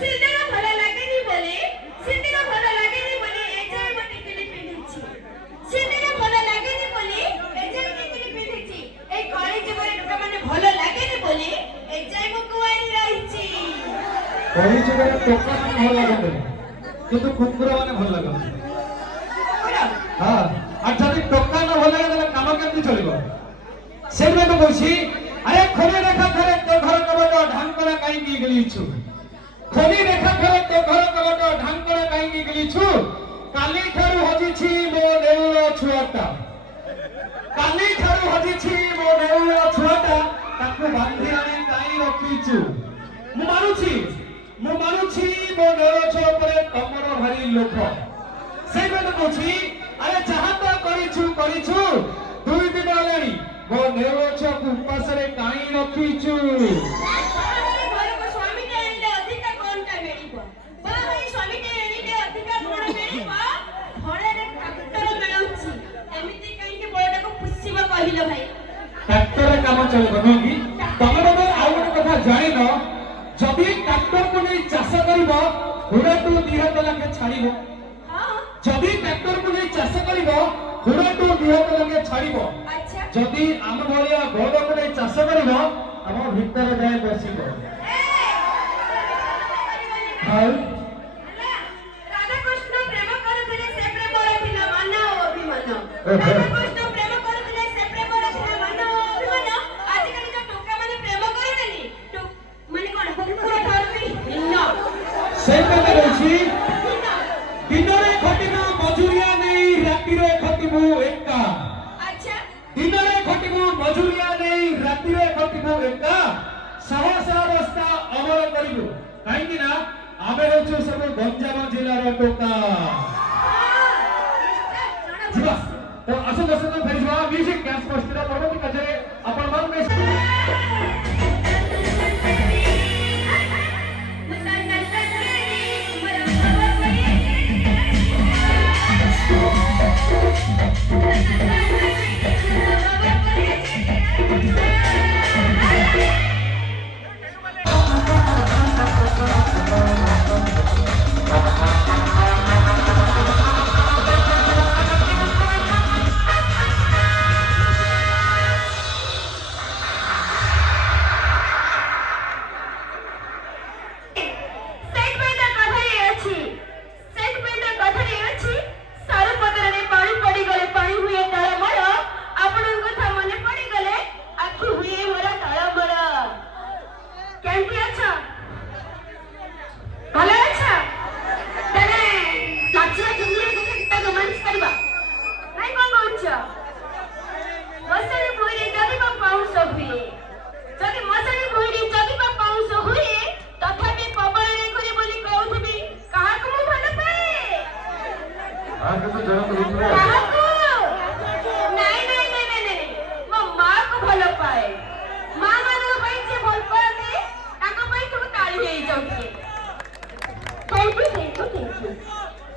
ସିନ୍ଦୁର ଭଲ ଲାଗେନି ବୋଲି ସିନ୍ଦୁର ଭଲ ଲାଗେନି ବୋଲି ଏଯାଏ ମୁଁ ଟିକିଲି ପିନ୍ଧିଛି। ସିନ୍ଦୁର ଭଲ ଲାଗେନି ବୋଲି ଏଯାଏ ଟିକିଲି ପିନ୍ଧିଛି। এই କଳି ଯୁଗରେ ଲୋକମାନେ ଭଲ ଲାଗେନି ବୋଲି ଏଯାଏ ମୁଁ କୁଆଁରୀ ରହିଛି। କଳି ଯୁଗରେ ଟୋକାମାନେ ଭଲ ଲାଗନ୍ତି କିନ୍ତୁ କୁକୁର ମାନେ ଭଲ ଲାଗନ୍ତି। ହଁ আর যদি ଟୋକା ନ ଭଲ ଲାଗେ ତାହେଲେ କାମ କେମିତି ଚଳିବ? ସେଇଥିପାଇଁ ତ କହୁଛି ଆରେ ଖୋଲି ରେଖା ଥରେ ତୋ ଘର କବାଟ ଢାଙ୍କଣା କାହିଁକି ଗିଳିଛୁ? ଖୋଲି ରେଖା ଥରେ ତୋ ଘର କବାଟ ଢାଙ୍କଣା କାହିଁକି ଗିଳିଛୁ? କାଲି ଠାରୁ ହଜିଛି ମୋ ନେଉଳ ଛୁଆଟା। କାଲି ଠାରୁ ହଜିଛି ମୋ ନେଉଳ ଛୁଆଟା ତାକୁ ବାନ୍ଧି ଆଣି କାହିଁ ରଖିଛୁ? ମୁଁ ମାନୁଛି ମୋ ନେଉଳ ଛୁଆ ଉପରେ ତମର ଭାରି ଲୋଭ। ସେଇଥିପାଇଁ ତ କହୁଛି আরে যাহা তো করিছু 2 দিন হেলানি মো নেউଳ ଛୁଆକୁ ଉପାସରେ କାହିଁ ରଖିଛୁ? ଘରକୁ ସ୍ୱାମୀଟେ ଆଣିଲେ ଅଧିକା କଣଟା ମିଳିବ? ବାହା ହୋଇ ସ୍ୱାମୀଟେ ଆଣିଲେ ଅଧିକା କଣ ମିଳିବ? ଫଳରେ ଟ୍ରାକ୍ଟର ମିଳୁଛି। ଏମିତି କାହିଁକି ବଳଟାକୁ ପୁଷିବ କହିଲ ଭାଇ? ଟ୍ରାକ୍ଟରରେ କାମ ଚଳିବ ନୁହଁ କି? ତମେ ବୋଧେ ଆଉ ଗୋଟେ କଥା ଜାଣିନ, ଯଦି ଟ୍ରାକ୍ଟରକୁ ନେଇ ଚାଷ କରିବ ଘୋଡ଼ାଠୁ 2 ହାତ ଲେଖେ ଛାଡ଼ିବ। যদি ট্রাক্টরକୁ ନେଇ ଚାଷ କରିବ ଘୋଡ଼ାଠୁ 2 ହାତ ଲେଖେ ଛାଡ଼ିବ। ଯଦି ଆମ ଭଳିଆ ବଳଦକୁ ନେଇ ଚାଷ କରିବ ଆମ ଭିତରେ ଯାଇ ବସିବ। ରାଧାକୃଷ୍ଣ ପ୍ରେମ କରୁଥିଲେ ସେ ପ୍ରେମର ଥିଲା ମାନ ଓ ଅଭିମାନ। ରାଧାକୃଷ୍ଣ ପ୍ରେମ କରୁଥିଲେ ସେ ପ୍ରେମର ଥିଲା ମାନ ଓ ଅଭିମାନ। ଆଜିକାଲି ଯୋଉ ଟୋକାମାନେ ପ୍ରେମ କରୁଛନ୍ତି ମାନେ କଣ କୁକୁର ଠାରୁ ବି ଭିନ୍ନ। ସେଇଟା କହୁଛି ଦିନରେ ଖଟିବୁ ମଜୁରିଆ ନେଇ ରାତିରେ ଖଟିବୁ ଏକା। ଦିନରେ ଖଟିବୁ ମଜୁରିଆ ନେଇ ରାତିରେ ଖଟିବୁ ଏକା। ସାହସ ଅବସ୍ଥା ଅମଳ କରିବୁ କାହିଁକି ନା ଆମେ ହେଉଛୁ ସବୁ ଗଞ୍ଜାମ ଜିଲ୍ଲାର ଟୋକା। ଯିବା ତ ଆସନ୍ତୁ ଫେରିଯିବା। ମ୍ୟୁଜିକ୍ ଡ୍ୟାନ୍ସ ପ୍ରସ୍ତୁତ ପରବର୍ତ୍ତୀ କାର୍ଯ୍ୟରେ ଆପଣମାନଙ୍କୁ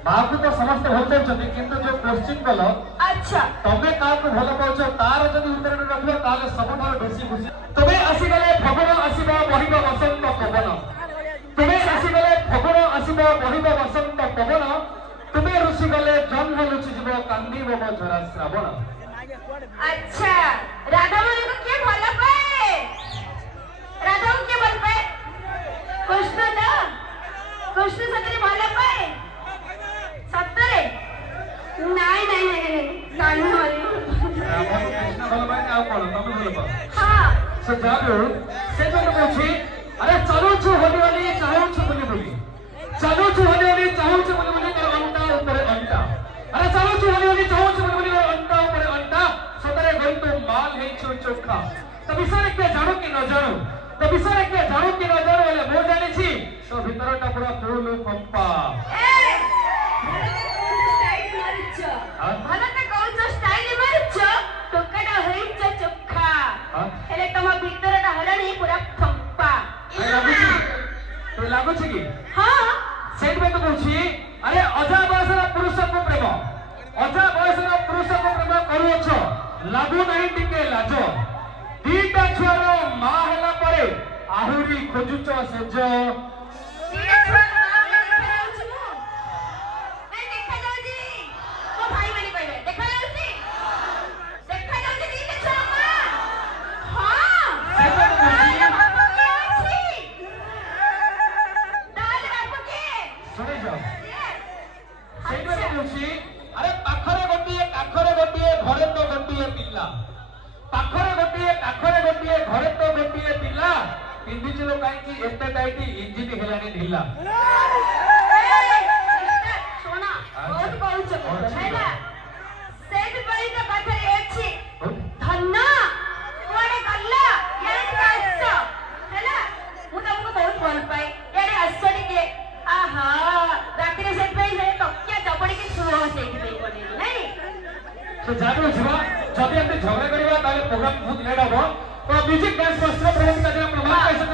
माकु तो समस्त भल पाउछथि किंतु जो क्वेश्चन कलो तमे काकु भल पाउछ तार जदि उत्तर रखियो ताले सबठार बेसी खुशी। तमे आसी गले फगुण आसीबा बहिबा बसंत पवन। तमे आसी गले फगुण आसीबा बहिबा बसंत पवन। तमे रुसी गले जन्म लुचि जीव कांदी बब झरा श्रावण। अच्छा राधा माने को के भल पाए? राधा को के भल पाए? कृष्ण दा कृष्ण सतरे भल पाए सतरे? नहीं नहीं नहीं कान्हा वाली राधा कृष्ण भल पाए आ कोन तमे भल पाए? हां से जाबो से जन कहछि अरे चलो छु होली वाली चाहो छु बोली बोली चलो छु होली वाली चाहो छु बोली बोली कर अंटा ऊपर अंटा। अरे चलो छु होली वाली चाहो छु बोली बोली कर अंटा ऊपर अंटा। सतरे गई तो माल है छु चोखा। तो विषय के जानो कि न जानो तो विषय के जानो कि न जानो बोले मो जानि छी तो भीतरटा पूरा फूल पंपा। भलता कौन स्टाइल मारछ टोकाटा होइछ चोखा हेले तम भीतरटा हलानी पूरा फंपा। तो लागु छी कि हां सेट में तो कहछि अरे अजा बयसर पुरुष को प्रेम अजा बयसर पुरुष को प्रेम करूछ लागु नहीं टिके लाज। दीटा छुआर मां होला परे आहुरी खोजुछ सेज। एते टाइट इंजिन हेलानी ढिला ଶୁଣ ବହୁତ କହୁଛ ହେଲା ସେଇଥିପାଇଁ ତ ପାଖରେ ଅଛି ଧନ କୁଆଡେ ଗଲ ଇଆଡେ ଆସିଛ ହେଲା ମୁଁ ତମକୁ ବହୁତ ଭଲ ପାଏ ଇଆଡେ ଆସ ଟିକେ ଆହା ରାତିରେ ସେଥିପାଇଁ ସେ ତକିଆ ଚପଡ଼ିକି ଶୁଅ ସେଇଥିପାଇଁ ବନେଇଲି ନାଇଁ तो जानो छिवा जदि एते झगड़ा करबा ताले प्रोग्राम बहुत लेट हबो तो म्यूजिक डांस मास्टर प्रमोद का हम प्रमोद कैसे